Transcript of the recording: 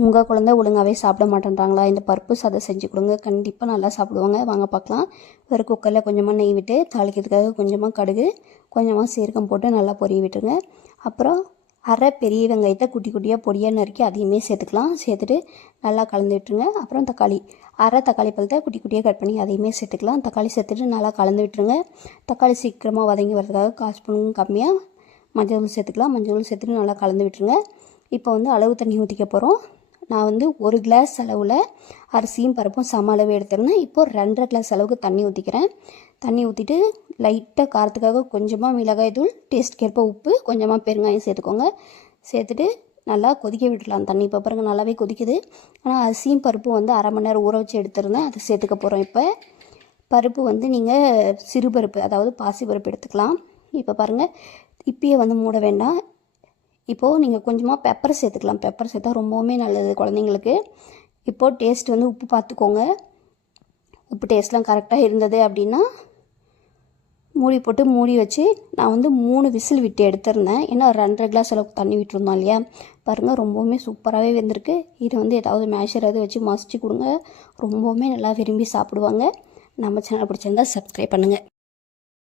உங்கள் குழந்தை ஒழுங்காகவே சாப்பிட மாட்டேன்றாங்களா, இந்த பருப்பு சாதம் செஞ்சு கொடுங்க, கண்டிப்பாக நல்லா சாப்பிடுவாங்க. வாங்க பார்க்கலாம். ஒரு குக்கரில் கொஞ்சமாக நெய் விட்டு தாளிக்கிறதுக்காக கொஞ்சமாக கடுகு, கொஞ்சமாக சீரகம் போட்டு நல்லா பொரிய விட்டுருங்க. அப்புறம் அரை பெரிய வெங்காயத்தை குட்டி குட்டியாக பொடியாக நறுக்கி அதையுமே சேர்த்துக்கலாம். சேர்த்துட்டு நல்லா கலந்து விட்டுருங்க. அப்புறம் தக்காளி, அரை தக்காளி பழத்தை குட்டி குட்டியாக கட் பண்ணி அதையுமே சேர்த்துக்கலாம். தக்காளி சேர்த்துட்டு நல்லா கலந்து விட்டுருங்க. தக்காளி சீக்கிரமாக வதங்கி வரதுக்காக 1/4 ஸ்பூன் கம்மியாக மஞ்சள் தூள் சேர்த்துக்கலாம். மஞ்சள் தூள் சேர்த்துட்டு நல்லா கலந்து விட்டுருங்க. இப்போ அளவு தண்ணி ஊற்றிக்க போகிறோம். நான் 1 கிளாஸ் அளவில் அரிசியும் பருப்பும் சம அளவு எடுத்துருந்தேன். இப்போது 2.5 கிளாஸ் அளவுக்கு தண்ணி ஊற்றிக்கிறேன். தண்ணி ஊற்றிட்டு லைட்டாக காரத்துக்காக கொஞ்சமாக மிளகாய் தூள், டேஸ்ட்கேற்ப உப்பு, கொஞ்சமாக பெருங்காயம் சேர்த்துக்கோங்க. சேர்த்துட்டு நல்லா கொதிக்க விட்டுடலாம். தண்ணி இப்போ பாருங்க நல்லாவே கொதிக்குது. ஆனால் அரிசியும் பருப்பும் அரை மணி நேரம் ஊற வச்சு எடுத்துருந்தேன். அதை சேர்த்துக்க போகிறோம். இப்போ பருப்பு நீங்கள் சிறுபருப்பு, அதாவது பாசிப்பருப்பு எடுத்துக்கலாம். இப்போ பாருங்கள், இப்பயே மூட வேண்டாம். இப்போது நீங்கள் கொஞ்சமாக பெப்பர் சேர்த்துக்கலாம். பெப்பர் சேர்த்தா ரொம்பவுமே நல்லது குழந்தைங்களுக்கு. இப்போது டேஸ்ட் உப்பு பார்த்துக்கோங்க. உப்பு டேஸ்ட்லாம் கரெக்டாக இருந்தது அப்படின்னா மூடி போட்டு மூடி வச்சு நான் 3 விசில் விட்டு எடுத்துருந்தேன். ஏன்னா 2.5 கிளாஸ் அளவுக்கு தண்ணி விட்டுருந்தோம் இல்லையா. பாருங்கள் ரொம்பவுமே சூப்பராகவே வெந்திருக்கு. இது ஏதாவது மேஷர் எதாவது வச்சு மசிச்சு கொடுங்க, ரொம்பவுமே நல்லா விரும்பி சாப்பிடுவாங்க. நம்ம சேனல் பிடிச்சிருந்தா சப்ஸ்கிரைப் பண்ணுங்கள்.